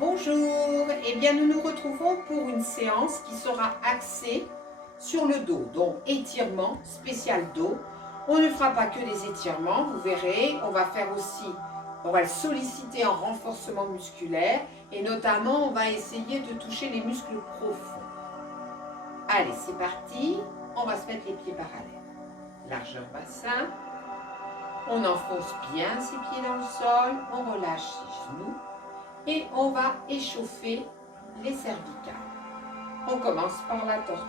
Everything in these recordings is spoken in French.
Bonjour, eh bien nous nous retrouvons pour une séance qui sera axée sur le dos, donc étirement spécial dos. On ne fera pas que des étirements, vous verrez, on va solliciter en renforcement musculaire et notamment on va essayer de toucher les muscles profonds. Allez, c'est parti, on va se mettre les pieds parallèles. Largeur bassin, on enfonce bien ses pieds dans le sol, on relâche ses genoux. Et on va échauffer les cervicales. On commence par la tortue.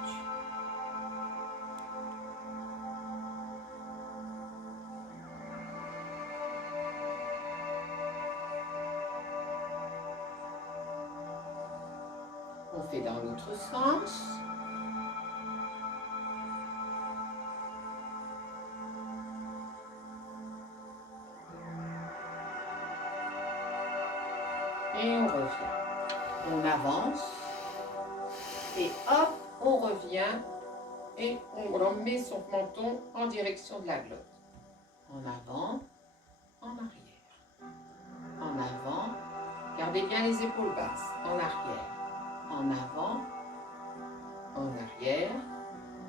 On fait dans l'autre sens. Et on revient. On avance. Et hop, on revient. Et on met son menton en direction de la glotte. En avant, en arrière. En avant. Gardez bien les épaules basses. En arrière. En avant. En arrière.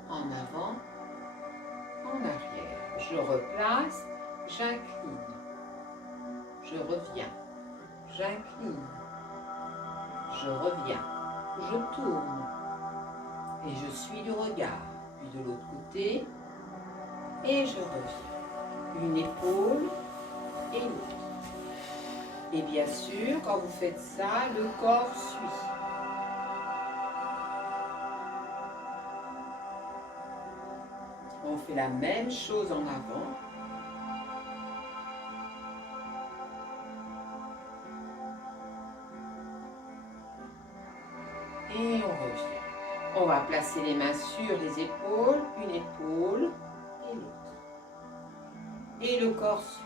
En avant. En arrière. Je replace. J'incline. Je reviens. J'incline. Je reviens. Je tourne. Et je suis du regard. Puis de l'autre côté. Et je reviens. Une épaule et l'autre. Et bien sûr, quand vous faites ça, le corps suit. On fait la même chose en avant. Et on revient. On va placer les mains sur les épaules, une épaule et l'autre. Et le corps suit.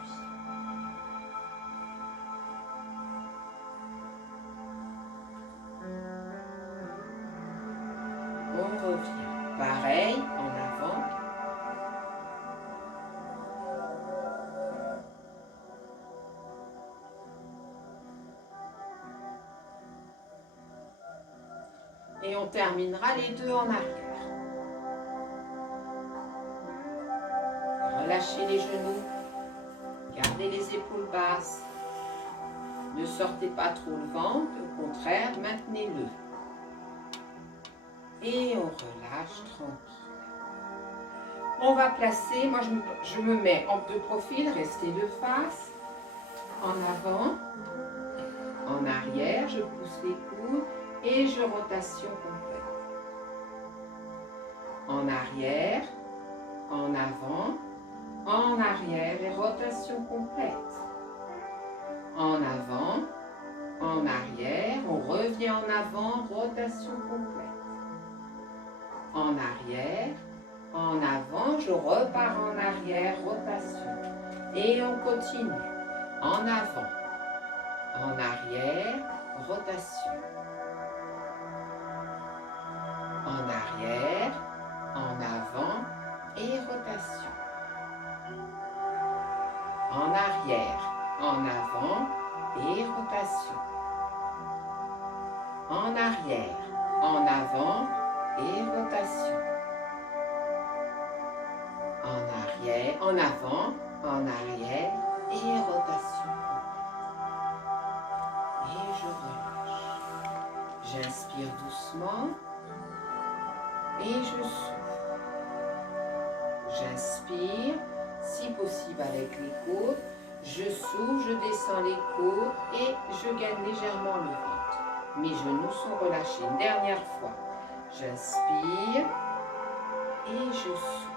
On revient. Pareil, en avant. Et on terminera les deux en arrière. Relâchez les genoux. Gardez les épaules basses. Ne sortez pas trop le ventre, au contraire, maintenez-le. Et on relâche tranquille. On va placer, moi je me mets de profil, restez de face. En avant, en arrière, je pousse les coudes et je rotation complète. En arrière, en avant, en arrière et rotation complète. En avant, en arrière, on revient en avant, rotation complète. En arrière, en avant, je repars en arrière, rotation. Et on continue. En avant, en arrière, rotation. En arrière, en avant et rotation. En arrière, en avant et rotation. En arrière, en avant et rotation. En arrière, en avant, en arrière et rotation. Et je relâche. J'inspire doucement et je souffle. J'inspire, si possible avec les côtes. Je souffle, je descends les côtes et je gagne légèrement le ventre. Mes genoux sont relâchés. Une dernière fois. J'inspire et je souffle.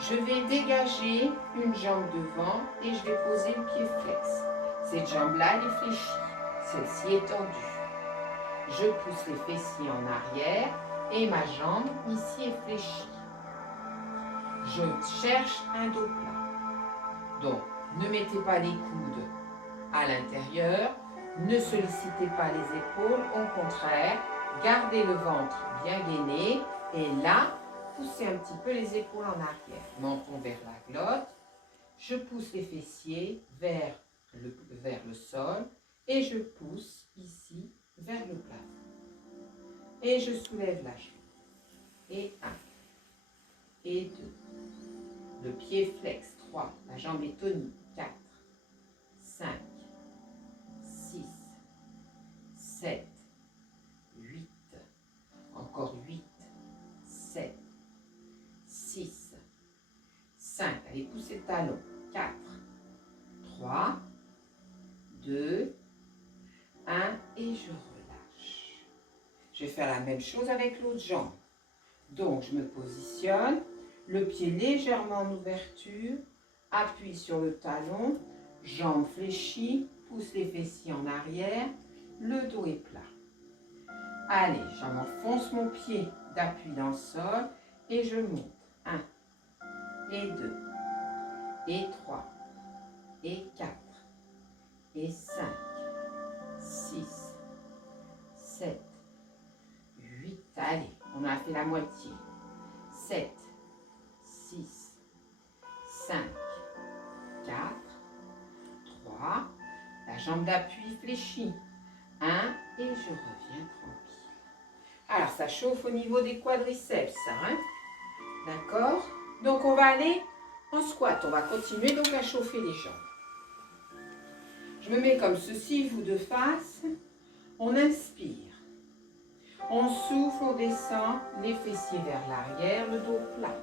Je vais dégager une jambe devant et je vais poser le pied flex. Cette jambe-là, elle est fléchie. Celle-ci est tendue. Je pousse les fessiers en arrière et ma jambe ici est fléchie. Je cherche un dos plat. Donc, ne mettez pas les coudes à l'intérieur, ne sollicitez pas les épaules, au contraire, gardez le ventre bien gainé et là, poussez un petit peu les épaules en arrière. Menton vers la glotte, je pousse les fessiers vers le sol et je pousse ici 4, 5, 6, 7, 8, encore 8, 7, 6, 5. Allez, poussez le talon. 4, 3, 2, 1 et je relâche. Je vais faire la même chose avec l'autre jambe. Donc, je me positionne, le pied légèrement en ouverture, appuie sur le talon, jambe fléchie, pousse les fessiers en arrière, le dos est plat. Allez, j'enfonce mon pied d'appui dans le sol et je monte. 1 et 2 et 3 et 4 et 5, 6, 7, 8. Allez, on a fait la moitié. 7, 6, 5, 4, 3. La jambe d'appui fléchie. 1 et je reviens tranquille. Alors, ça chauffe au niveau des quadriceps, ça, hein? D'accord? Donc, on va aller en squat. On va continuer donc à chauffer les jambes. Je me mets comme ceci, vous de face. On inspire. On souffle, on descend, les fessiers vers l'arrière, le dos plat.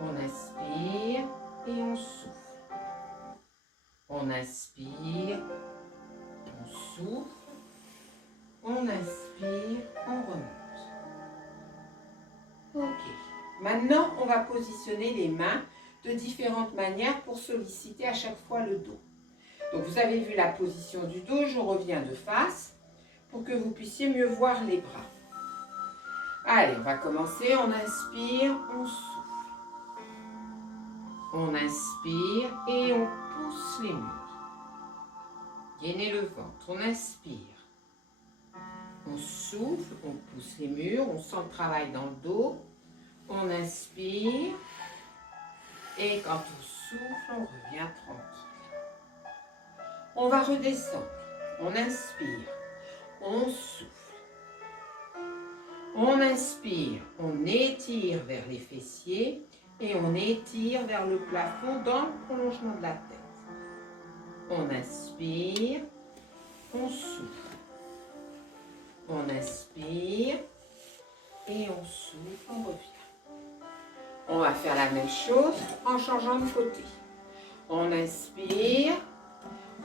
On inspire et on souffle. On inspire, on souffle. On inspire, on remonte. Ok. Maintenant, on va positionner les mains de différentes manières pour solliciter à chaque fois le dos. Donc, vous avez vu la position du dos, je reviens de face pour que vous puissiez mieux voir les bras. Allez, on va commencer. On inspire, on souffle. On inspire et on pousse les murs. Gainez le ventre. On inspire. On souffle, on pousse les murs, on sent le travail dans le dos. On inspire. Et quand on souffle, on revient tranquille. On va redescendre. On inspire. On souffle. On inspire. On étire vers les fessiers. Et on étire vers le plafond dans le prolongement de la tête. On inspire. On souffle. On inspire. Et on souffle, on revient. On va faire la même chose en changeant de côté. On inspire,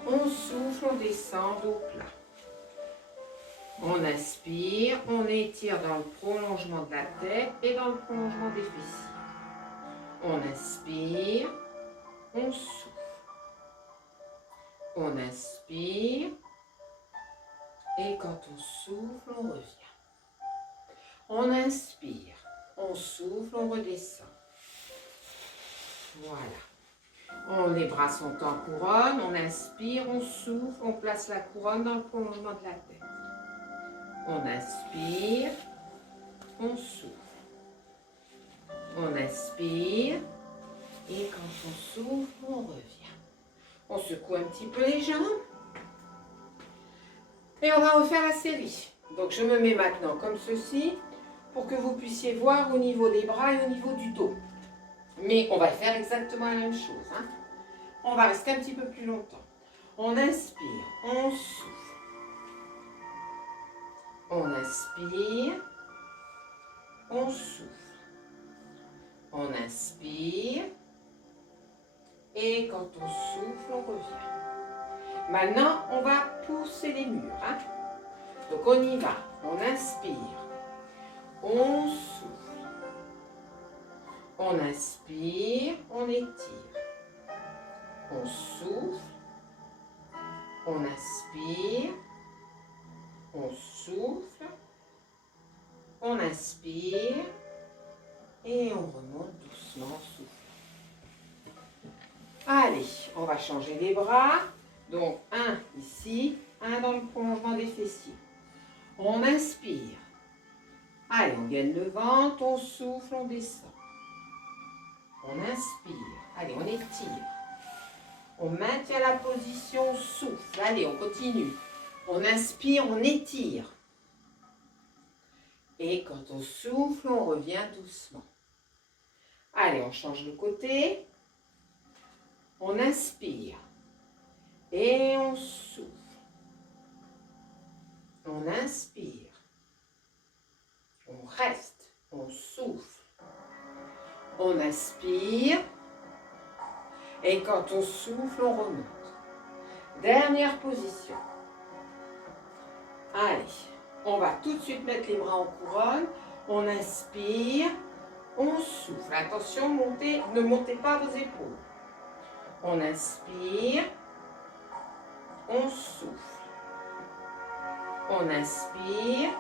on souffle, on descend au plat. On inspire, on étire dans le prolongement de la tête et dans le prolongement des fessiers. On inspire, on souffle. On inspire et quand on souffle, on revient. On inspire, on souffle, on redescend. Voilà. Les bras sont en couronne, on inspire, on souffle, on place la couronne dans le prolongement de la tête. On inspire, on souffle. On inspire et quand on souffle, on revient. On secoue un petit peu les jambes et on va refaire la série. Donc je me mets maintenant comme ceci pour que vous puissiez voir au niveau des bras et au niveau du dos. Mais on va faire exactement la même chose. Hein. On va rester un petit peu plus longtemps. On inspire, on souffle. On inspire, on souffle. On inspire et quand on souffle, on revient. Maintenant, on va pousser les murs. Hein. Donc on y va. On inspire, on souffle. On inspire, on étire. On souffle, on inspire, on souffle, on inspire et on remonte doucement, souffle. Allez, on va changer les bras. Donc un ici, un dans le prolongement des fessiers. On inspire. Allez, on gaine le ventre, on souffle, on descend. On inspire. Allez, on étire. On maintient la position, on souffle. Allez, on continue. On inspire, on étire. Et quand on souffle, on revient doucement. Allez, on change de côté. On inspire et on souffle. On inspire. On reste. On souffle. On inspire. Et quand on souffle, on remonte. Dernière position. Allez, on va tout de suite mettre les bras en couronne. On inspire. On souffle. Attention, ne montez pas vos épaules. On inspire. On souffle. On inspire.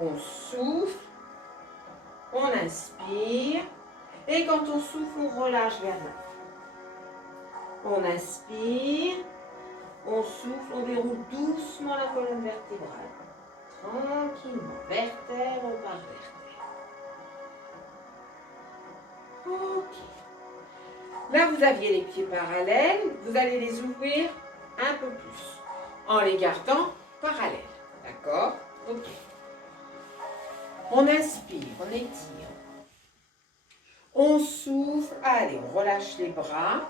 On souffle. On inspire. Et quand on souffle, on relâche vers l'avant. On inspire. On souffle. On déroule doucement la colonne vertébrale. Tranquillement. Vertèbre par vertèbre. Ok. Là, vous aviez les pieds parallèles. Vous allez les ouvrir un peu plus. En les gardant parallèles. D'accord? Ok. On inspire. On étire. On souffle. Allez, on relâche les bras.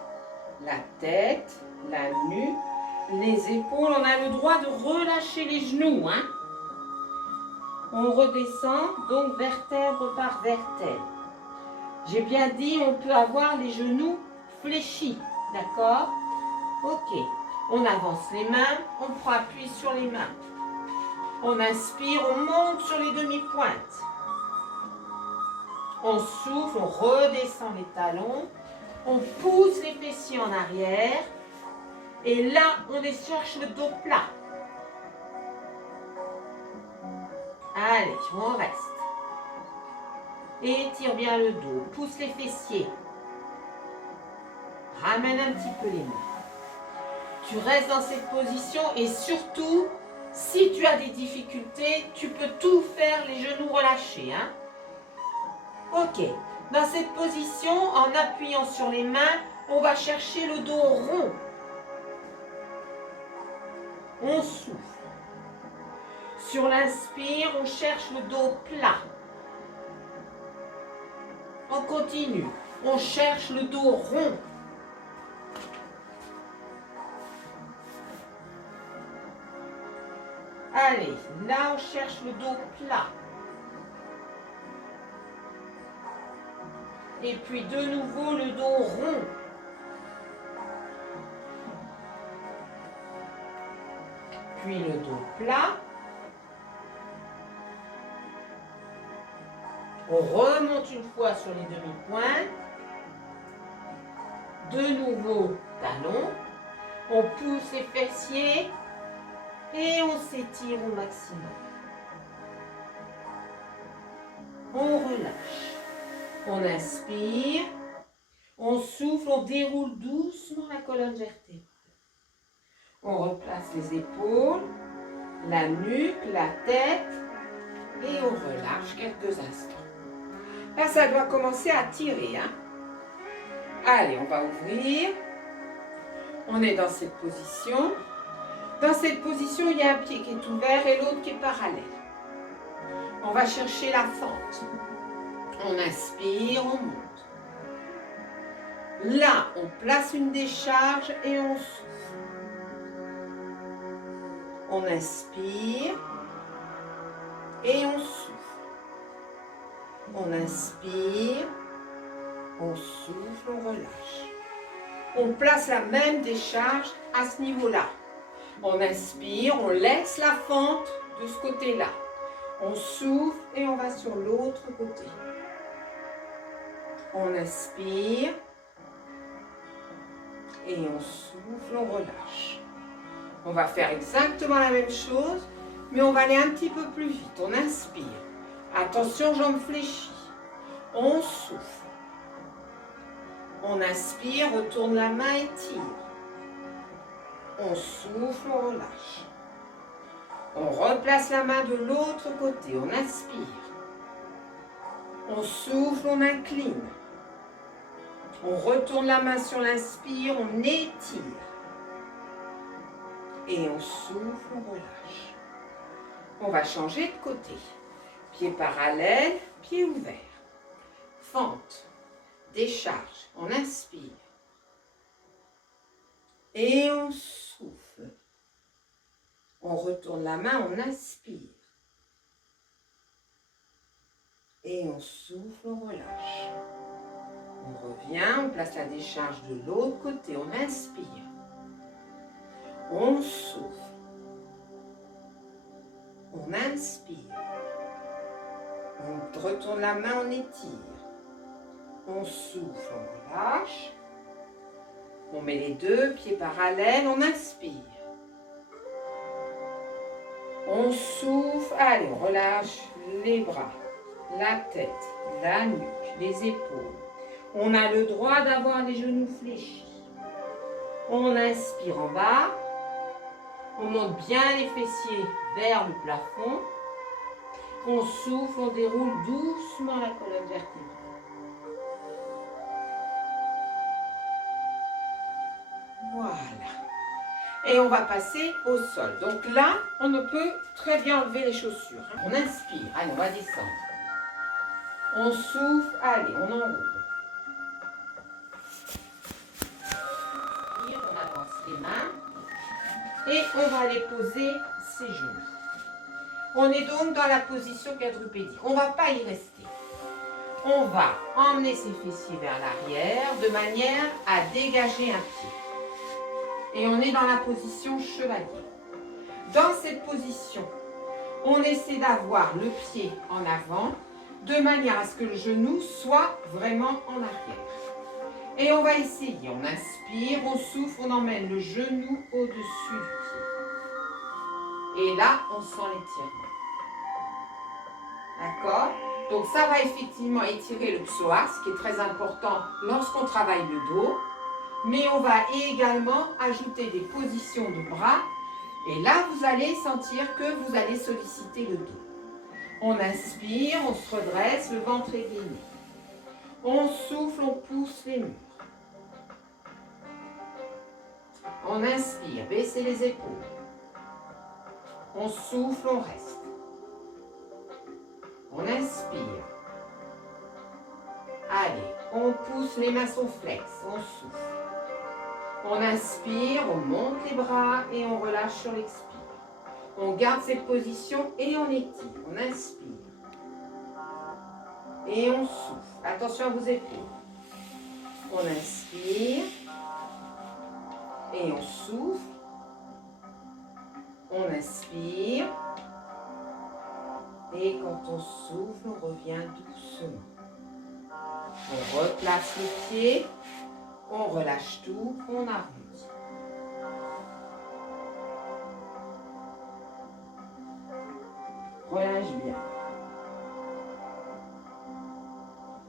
La tête. La nuque. Les épaules. On a le droit de relâcher les genoux. Hein? On redescend. Donc, vertèbre par vertèbre. J'ai bien dit, on peut avoir les genoux fléchis, d'accord? Ok. On avance les mains, on prend appui sur les mains. On inspire, on monte sur les demi-pointes. On souffle, on redescend les talons. On pousse les fessiers en arrière. Et là, on cherche le dos plat. Allez, on reste. Étire bien le dos, pousse les fessiers. Ramène un petit peu les mains. Tu restes dans cette position et surtout, si tu as des difficultés, tu peux tout faire les genoux relâchés. Hein? Ok. Dans cette position, en appuyant sur les mains, on va chercher le dos rond. On souffle. Sur l'inspire, on cherche le dos plat. On continue. On cherche le dos rond. Allez, là on cherche le dos plat. Et puis de nouveau le dos rond. Puis le dos plat. On remonte une fois sur les demi-pointes. De nouveau talon. On pousse les fessiers. Et on s'étire au maximum. On relâche. On inspire. On souffle, on déroule doucement la colonne vertébrale. On replace les épaules, la nuque, la tête. Et on relâche quelques instants. Là, ça doit commencer à tirer. Hein? Allez, on va ouvrir. On est dans cette position. Dans cette position, il y a un pied qui est ouvert et l'autre qui est parallèle. On va chercher la fente. On inspire, on monte. Là, on place une décharge et on souffle. On inspire et on souffle. On inspire, on souffle, on relâche. On place la même décharge à ce niveau-là. On inspire, on laisse la fente de ce côté-là. On souffle et on va sur l'autre côté. On inspire et on souffle, on relâche. On va faire exactement la même chose, mais on va aller un petit peu plus vite. On inspire. Attention, jambes fléchies. On souffle. On inspire, retourne la main et tire. On souffle, on relâche. On replace la main de l'autre côté. On inspire. On souffle, on incline. On retourne la main sur l'inspire, on étire. Et on souffle, on relâche. On va changer de côté. Pied parallèle, pied ouvert. Fente, décharge, on inspire. Et on souffle. On retourne la main, on inspire. Et on souffle, on relâche. On revient, on place la décharge de l'autre côté, on inspire. On souffle. On inspire. On retourne la main, on étire. On souffle, on relâche. On met les deux pieds parallèles, on inspire. On souffle, allez, on relâche les bras, la tête, la nuque, les épaules. On a le droit d'avoir les genoux fléchis. On inspire en bas. On monte bien les fessiers vers le plafond. On souffle, on déroule doucement la colonne vertébrale. Voilà. Et on va passer au sol. Donc là, on ne peut très bien enlever les chaussures. On inspire. Allez, on va descendre. On souffle. Allez, on enroule. On avance les mains. Et on va aller poser ses genoux. On est donc dans la position quadrupédique. On ne va pas y rester. On va emmener ses fessiers vers l'arrière de manière à dégager un pied. Et on est dans la position chevalier. Dans cette position, on essaie d'avoir le pied en avant de manière à ce que le genou soit vraiment en arrière. Et on va essayer, on inspire, on souffle, on emmène le genou au-dessus du pied. Et là, on sent l'étirement. D'accord? Donc ça va effectivement étirer le psoas, ce qui est très important lorsqu'on travaille le dos. Mais on va également ajouter des positions de bras. Et là, vous allez sentir que vous allez solliciter le dos. On inspire, on se redresse, le ventre est gainé. On souffle, on pousse les murs. On inspire, baissez les épaules. On souffle, on reste. On inspire. Allez, on pousse, les mains sont flexes, on souffle. On inspire, on monte les bras et on relâche sur l'expire. On garde cette position et on étire. On inspire. Et on souffle. Attention à vos épaules. On inspire. Et on souffle. On inspire. Et quand on souffle, on revient doucement. On replace les pieds. On relâche tout, on arrondit. Relâche bien.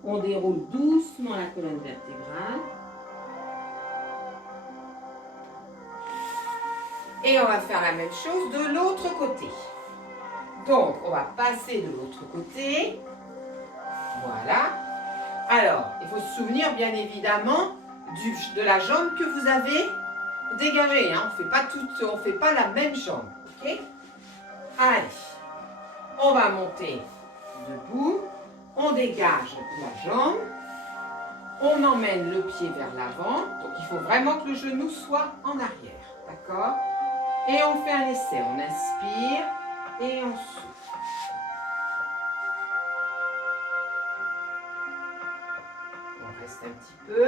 On déroule doucement la colonne vertébrale. Et on va faire la même chose de l'autre côté. Donc, on va passer de l'autre côté. Voilà. Alors, il faut se souvenir bien évidemment de la jambe que vous avez dégagée. Hein. On ne fait pas la même jambe. Okay? Allez, on va monter debout. On dégage la jambe. On emmène le pied vers l'avant. Donc, il faut vraiment que le genou soit en arrière. D'accord? Et on fait un essai. On inspire et on souffle. On reste un petit peu.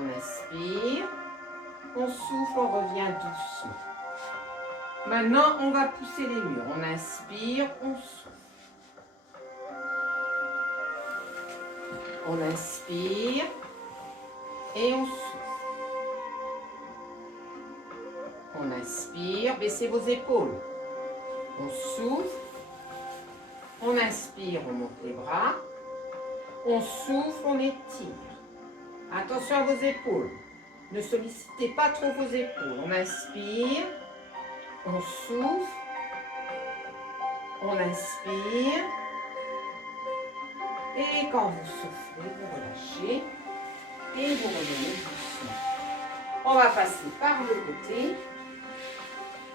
On inspire, on souffle, on revient doucement. Maintenant, on va pousser les murs. On inspire, on souffle. On inspire et on souffle. On inspire, baissez vos épaules. On souffle. On inspire, on monte les bras. On souffle, on étire. Attention à vos épaules. Ne sollicitez pas trop vos épaules. On inspire. On souffle. On inspire. Et quand vous soufflez, vous relâchez. Et vous revenez doucement. On va passer par le côté.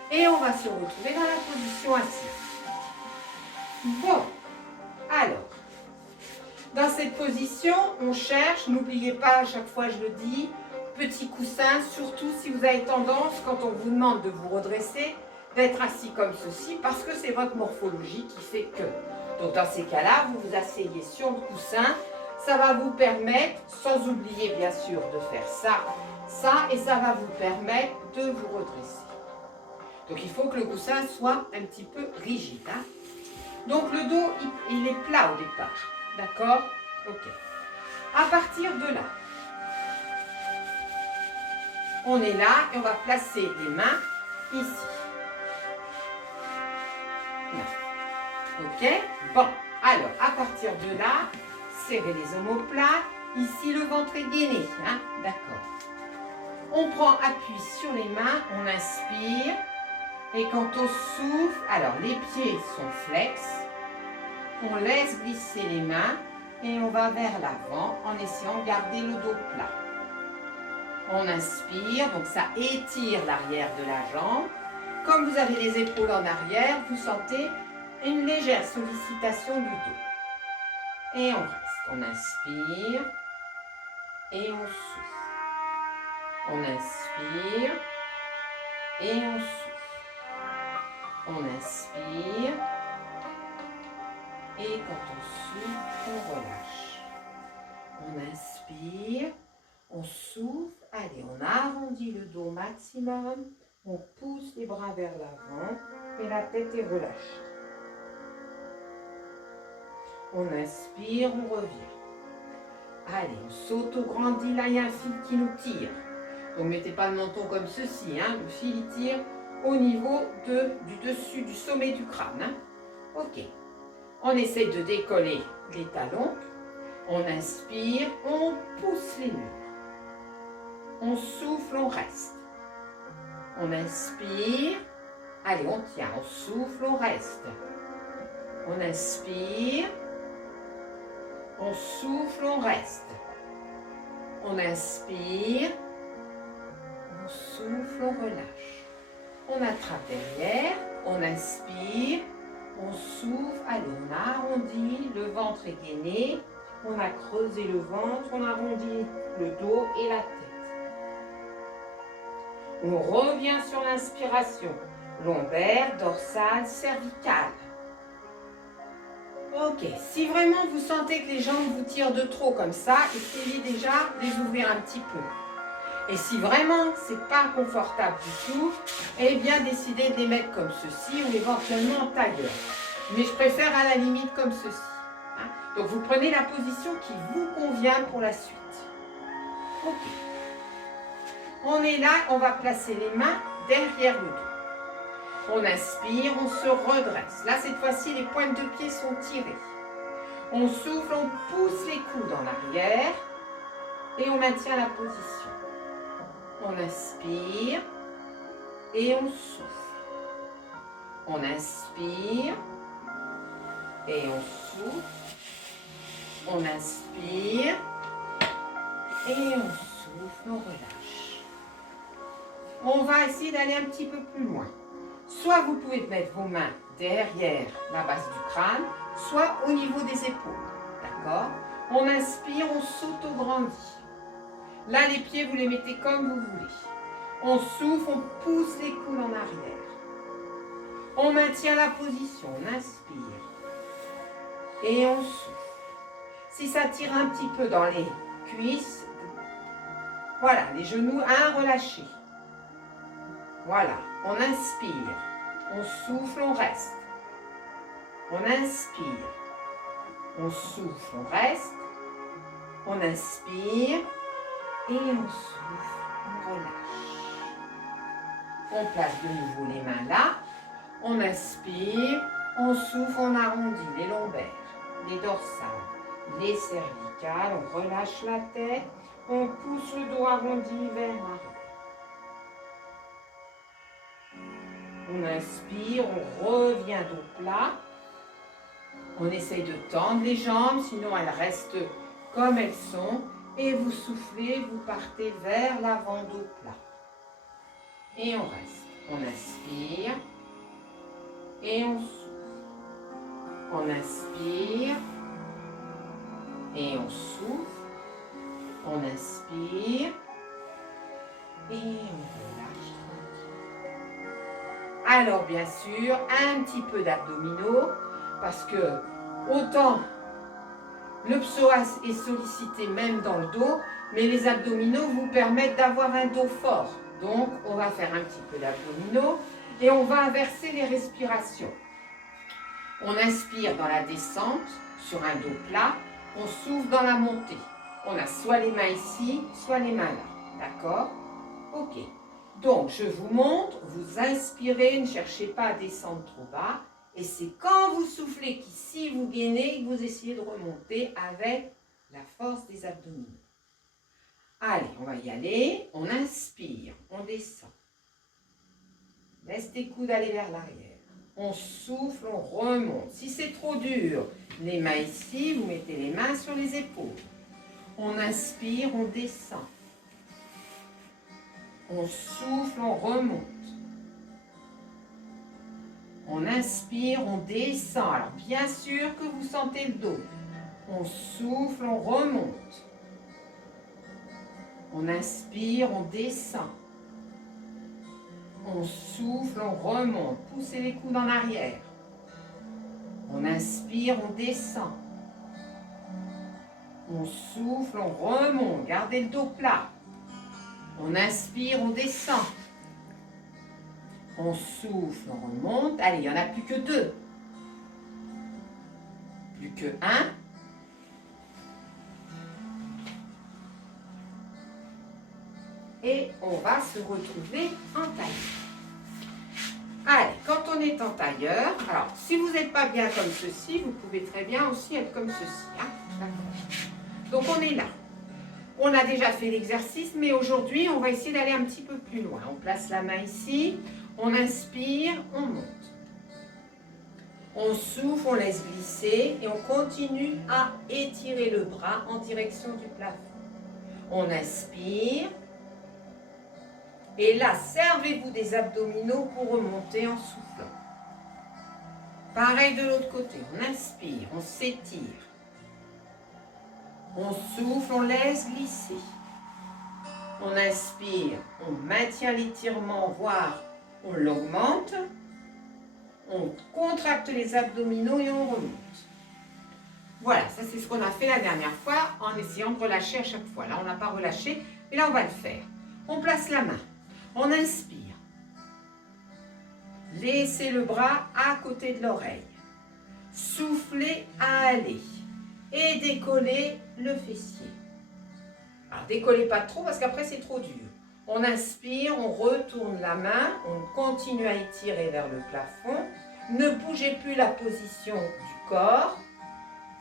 Et on va se retrouver dans la position assise. Bon. Alors. Dans cette position, on cherche, n'oubliez pas, à chaque fois je le dis, petit coussin, surtout si vous avez tendance, quand on vous demande de vous redresser, d'être assis comme ceci, parce que c'est votre morphologie qui fait que. Donc dans ces cas-là, vous vous asseyez sur le coussin, ça va vous permettre, sans oublier bien sûr de faire ça, et ça va vous permettre de vous redresser. Donc il faut que le coussin soit un petit peu rigide. Hein. Donc le dos, il est plat au départ. D'accord? Ok. À partir de là, on est là et on va placer les mains ici. Là. Ok? Bon. Alors, à partir de là, serrez les omoplates. Ici, le ventre est gainé. Hein? D'accord. On prend appui sur les mains, on inspire. Et quand on souffle, alors les pieds sont flex. On laisse glisser les mains et on va vers l'avant en essayant de garder le dos plat. On inspire, donc ça étire l'arrière de la jambe. Comme vous avez les épaules en arrière, vous sentez une légère sollicitation du dos. Et on reste. On inspire et on souffle. On inspire et on souffle. On inspire et quand on souffle, on relâche. On inspire, on souffle. Allez, on arrondit le dos au maximum. On pousse les bras vers l'avant et la tête est relâchée. On inspire, on revient. Allez, on s'auto-grandit. Là, il y a un fil qui nous tire. Donc, mettez pas le menton comme ceci. Hein. Le fil, il tire au niveau du dessus, du sommet du crâne. Hein. Ok. On essaie de décoller les talons. On inspire, on pousse les murs. On souffle, on reste. On inspire. Allez, on tient, on souffle, on reste. On inspire. On souffle, on reste. On inspire. On souffle, on relâche. On attrape derrière. On inspire. On souffle. Allez, on arrondit. Le ventre est gainé. On a creusé le ventre. On arrondit le dos et la tête. On revient sur l'inspiration. Lombaire, dorsale, cervicale. Ok, si vraiment vous sentez que les jambes vous tirent de trop comme ça, essayez déjà de les ouvrir un petit peu. Et si vraiment c'est pas confortable du tout, eh bien décidez de les mettre comme ceci ou éventuellement en tailleur. Mais je préfère à la limite comme ceci. Hein. Donc vous prenez la position qui vous convient pour la suite. Ok. On est là, on va placer les mains derrière le dos. On inspire, on se redresse. Là, cette fois-ci, les pointes de pied sont tirées. On souffle, on pousse les coudes en arrière et on maintient la position. On inspire et on souffle. On inspire et on souffle. On inspire et on souffle, on relâche. On va essayer d'aller un petit peu plus loin. Soit vous pouvez mettre vos mains derrière la base du crâne, soit au niveau des épaules. D'accord? On inspire, on s'auto-grandit. Là, les pieds, vous les mettez comme vous voulez. On souffle, on pousse les coudes en arrière. On maintient la position, on inspire. Et on souffle. Si ça tire un petit peu dans les cuisses, voilà, les genoux, relâchés. Voilà, on inspire, on souffle, on reste. On inspire, on souffle, on reste. On inspire et on souffle, on relâche. On place de nouveau les mains là. On inspire, on souffle, on arrondit les lombaires, les dorsales, les cervicales. On relâche la tête, on pousse le dos arrondi vers l'arrière. On inspire, on revient dos plat. On essaye de tendre les jambes, sinon elles restent comme elles sont. Et vous soufflez, vous partez vers l'avant dos plat. Et on reste. On inspire et on souffle. On inspire et on souffle. On inspire Et on relâche tranquille. Alors bien sûr, un petit peu d'abdominaux, parce que autant le psoas est sollicité même dans le dos, mais les abdominaux vous permettent d'avoir un dos fort. Donc on va faire un petit peu d'abdominaux et on va inverser les respirations. On inspire dans la descente sur un dos plat, on souffle dans la montée. On a soit les mains ici, soit les mains là. D'accord? Ok. Donc je vous montre, vous inspirez, ne cherchez pas à descendre trop bas. Et c'est quand vous soufflez qu'ici vous gainez que vous essayez de remonter avec la force des abdominaux. Allez, on va y aller. On inspire, on descend. Laisse tes coudes aller vers l'arrière. On souffle, on remonte. Si c'est trop dur, les mains ici, vous mettez les mains sur les épaules. On inspire, on descend. On souffle, on remonte. On inspire, on descend. Alors bien sûr que vous sentez le dos. On souffle, on remonte. On inspire, on descend. On souffle, on remonte. Poussez les coudes en arrière. On inspire, on descend. On souffle, on remonte. Gardez le dos plat. On inspire, on descend. On souffle, on remonte. Allez, il n'y en a plus que 2. Plus que 1. Et on va se retrouver en tailleur. Allez, quand on est en tailleur, alors si vous n'êtes pas bien comme ceci, vous pouvez très bien aussi être comme ceci. Hein? Donc on est là. On a déjà fait l'exercice, mais aujourd'hui, on va essayer d'aller un petit peu plus loin. On place la main ici, on inspire, on monte. On souffle, on laisse glisser et on continue à étirer le bras en direction du plafond. On inspire. Et là, servez-vous des abdominaux pour remonter en soufflant. Pareil de l'autre côté, on inspire, on s'étire. On souffle, on laisse glisser. On inspire, on maintient l'étirement, voire on l'augmente. On contracte les abdominaux et on remonte. Voilà, ça c'est ce qu'on a fait la dernière fois en essayant de relâcher à chaque fois. Là, on n'a pas relâché, et là, on va le faire. On place la main. On inspire. Laissez le bras à côté de l'oreille. Soufflez à aller. Et décollez le fessier. Alors, décollez pas trop parce qu'après, c'est trop dur. On inspire, on retourne la main, on continue à étirer vers le plafond. Ne bougez plus la position du corps.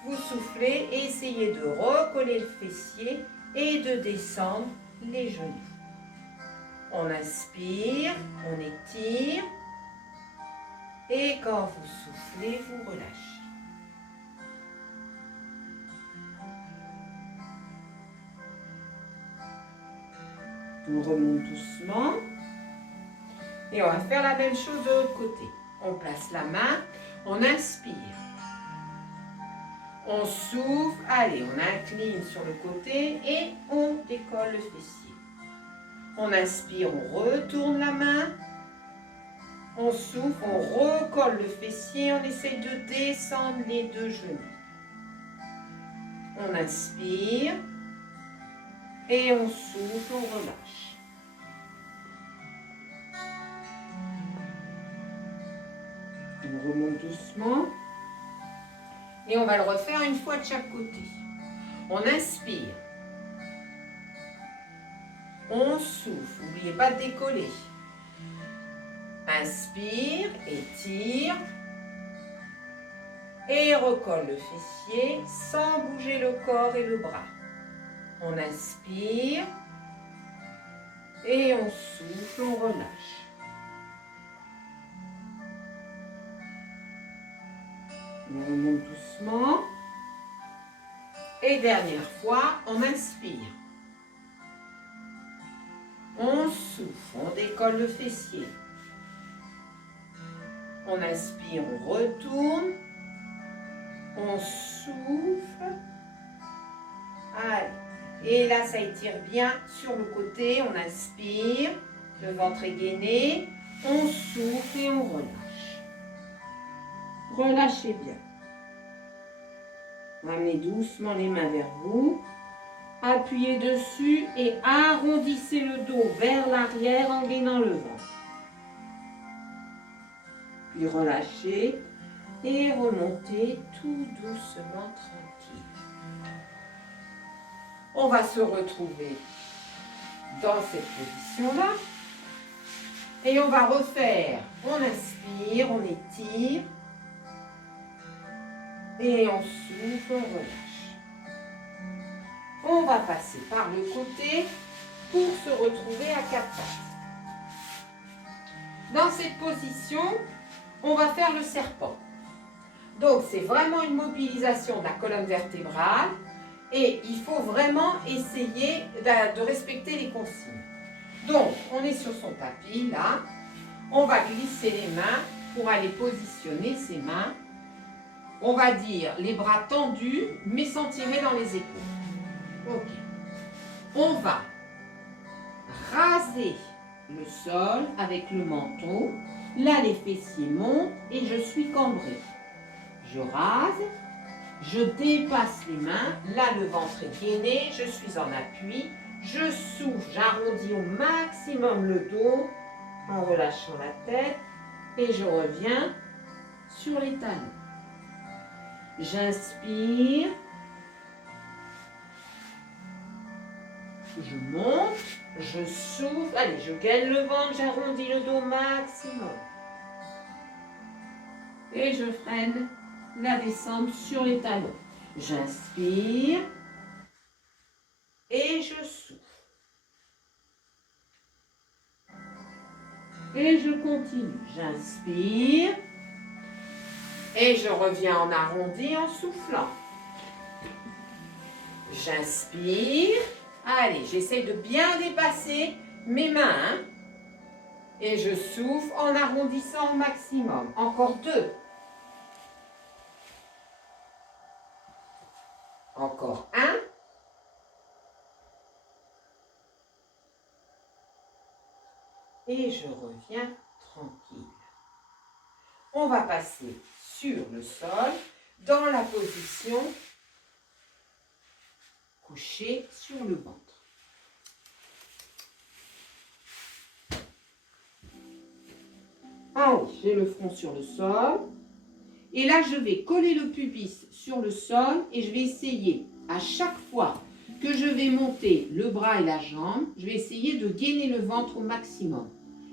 Vous soufflez et essayez de recoller le fessier et de descendre les genoux. On inspire, on étire, et quand vous soufflez, vous relâchez. On remonte doucement, et on va faire la même chose de l'autre côté. On place la main, on inspire, on souffle, allez, on incline sur le côté et on décolle le fessier. On inspire, on retourne la main. On souffle, on recolle le fessier, on essaie de descendre les 2 genoux. On inspire et on souffle, on relâche. On remonte doucement et on va le refaire une fois de chaque côté. On inspire. On souffle, n'oubliez pas de décoller. Inspire, étire et recolle le fessier sans bouger le corps et le bras. On inspire et on souffle, on relâche. On remonte doucement. Et dernière fois, on inspire. On souffle, on décolle le fessier. On inspire, on retourne. On souffle. Allez, Et là, ça étire bien sur le côté. On inspire, le ventre est gainé. On souffle et on relâche. Relâchez bien. Ramenez doucement les mains vers vous. Appuyez dessus et arrondissez le dos vers l'arrière en gainant le ventre. Puis relâchez et remontez tout doucement, tranquille. On va se retrouver dans cette position-là. Et on va refaire. On inspire, on étire. Et on souffle, on relâche. On va passer par le côté pour se retrouver à quatre pattes. Dans cette position, on va faire le serpent. Donc, c'est vraiment une mobilisation de la colonne vertébrale et il faut vraiment essayer de respecter les consignes. Donc, on est sur son tapis, là. On va glisser les mains pour aller positionner ses mains. On va dire les bras tendus, mais sans tirer dans les épaules. Ok. On va raser le sol avec le menton. Là, les fessiers montent et je suis cambrée. Je rase, je dépasse les mains. Là, le ventre est gainé, je suis en appui. Je souffle, j'arrondis au maximum le dos en relâchant la tête et je reviens sur les talons. J'inspire. Je monte, je souffle. Allez, je gaine le ventre, j'arrondis le dos au maximum. Et je freine la descente sur les talons. J'inspire. Et je souffle. Et je continue. J'inspire. Et je reviens en arrondi en soufflant. J'inspire. Allez, j'essaie de bien dépasser mes mains. Et je souffle en arrondissant au maximum. Encore 2. Encore 1. Et je reviens tranquille. On va passer sur le sol, dans la position couché sur le ventre. Allez, j'ai le front sur le sol. Et là, je vais coller le pubis sur le sol et je vais essayer, à chaque fois que je vais monter le bras et la jambe, je vais essayer de gainer le ventre au maximum.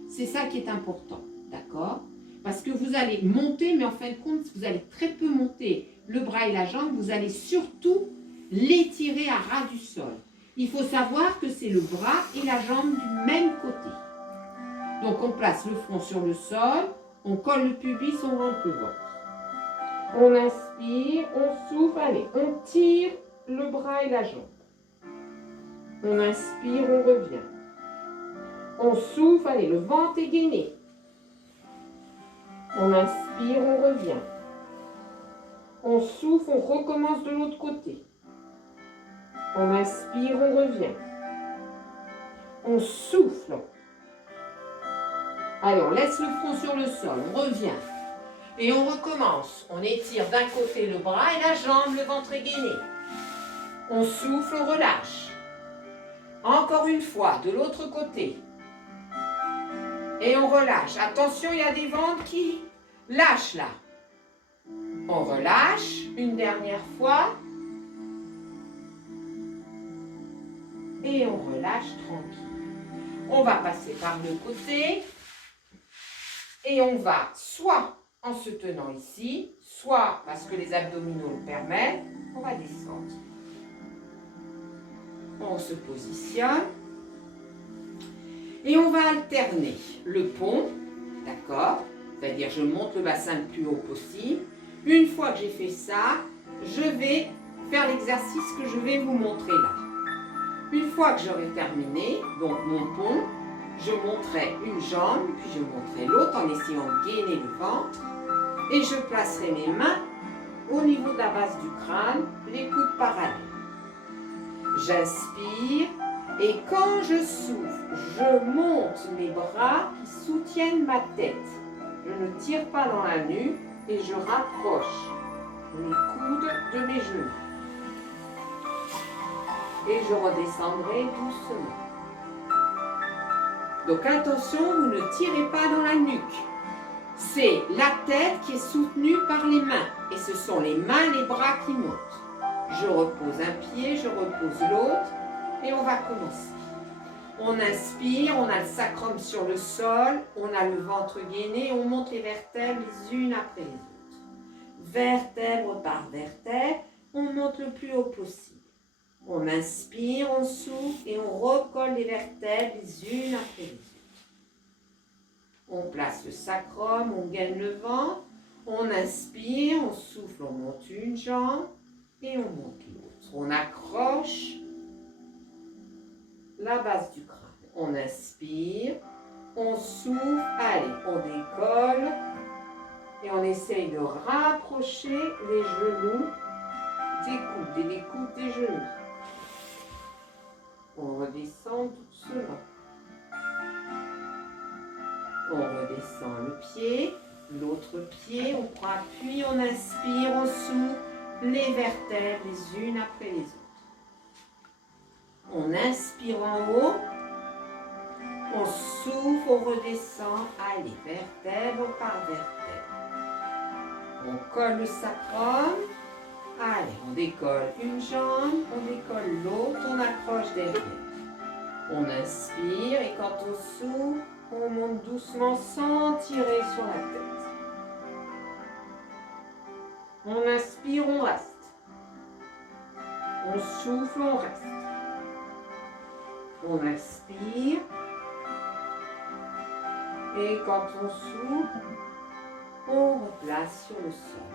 C'est ça qui est important, d'accord ? Parce que vous allez monter, mais en fin de compte, vous allez très peu monter le bras et la jambe, vous allez surtout l'étirer à ras du sol. Il faut savoir que c'est le bras et la jambe du même côté. Donc on place le front sur le sol, on colle le pubis, on rentre le ventre. On inspire, on souffle, allez, on tire le bras et la jambe. On inspire, on revient. On souffle, allez, le ventre est gainé. On inspire, on revient. On souffle, on recommence de l'autre côté. On inspire, on revient. On souffle. Allez, on laisse le front sur le sol, on revient. Et on recommence. On étire d'un côté le bras et la jambe, le ventre est gainé. On souffle, on relâche. Encore une fois, de l'autre côté. Et on relâche. Attention, il y a des ventres qui lâchent là. On relâche une dernière fois. Et on relâche tranquille. On va passer par le côté. Et on va soit en se tenant ici, soit parce que les abdominaux le permettent, on va descendre. On se positionne. Et on va alterner le pont, d'accord? C'est-à-dire je monte le bassin le plus haut possible. Une fois que j'ai fait ça, je vais faire l'exercice que je vais vous montrer là. Une fois que j'aurai terminé, donc mon pont, je monterai une jambe, puis je monterai l'autre en essayant de gainer le ventre. Et je placerai mes mains au niveau de la base du crâne, les coudes parallèles. J'inspire et quand je souffle, je monte mes bras qui soutiennent ma tête. Je ne tire pas dans la nuque et je rapproche mes coudes de mes genoux. Et je redescendrai doucement. Donc attention, vous ne tirez pas dans la nuque. C'est la tête qui est soutenue par les mains. Et ce sont les mains, les bras qui montent. Je repose un pied, je repose l'autre. Et on va commencer. On inspire, on a le sacrum sur le sol, on a le ventre gainé, on monte les vertèbres les unes après les autres. Vertèbre par vertèbre, on monte le plus haut possible. On inspire, on souffle et on recolle les vertèbres les unes après les autres. On place le sacrum, on gaine le ventre, on inspire, on souffle, on monte une jambe et on monte l'autre. On accroche la base du crâne. On inspire, on souffle, allez, on décolle et on essaye de rapprocher les genoux des coudes des genoux. On redescend doucement. On redescend le pied, l'autre pied, on prend appui, on inspire, on souffle les vertèbres les unes après les autres. On inspire en haut, on souffle, on redescend, allez, vertèbre par vertèbre. On colle le sacrum, allez, on décolle une jambe, on décolle l'autre, on accroche derrière. On inspire et quand on souffle, on monte doucement sans tirer sur la tête. On inspire, on reste. On souffle, on reste. On inspire. Et quand on souffle, on replace sur le sol.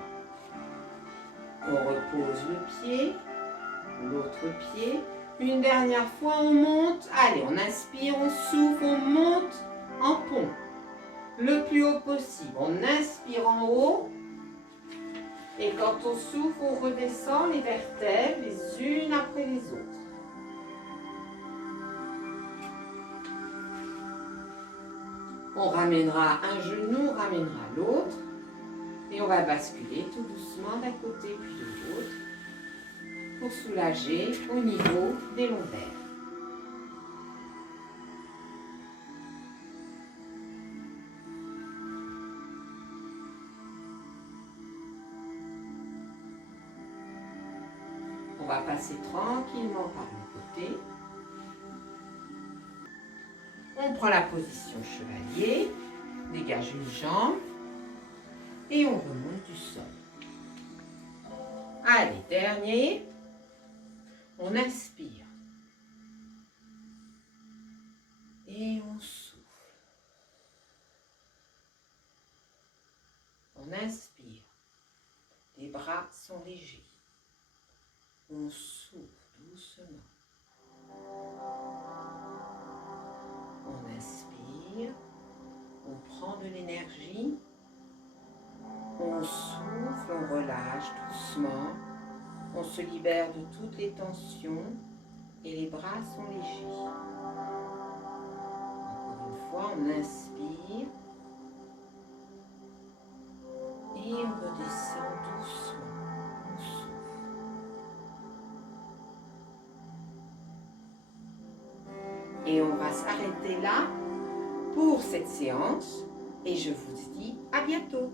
On repose le pied, l'autre pied. Une dernière fois, on monte. Allez, on inspire, on souffle, on monte en pont. Le plus haut possible. On inspire en haut. Et quand on souffle, on redescend les vertèbres les unes après les autres. On ramènera un genou, on ramènera l'autre. Et on va basculer tout doucement d'un côté puis de l'autre pour soulager au niveau des lombaires. On va passer tranquillement par le côté. On prend la position chevalier, dégage une jambe et on remonte du sol. Allez, dernier. On inspire. Et on souffle. On inspire. Les bras sont légers. On souffle doucement. On inspire. On prend de l'énergie. On souffle, on relâche doucement. On se libère de toutes les tensions et les bras sont légers. Encore une fois, on inspire et on redescend doucement. On souffle. Et on va s'arrêter là pour cette séance et je vous dis à bientôt.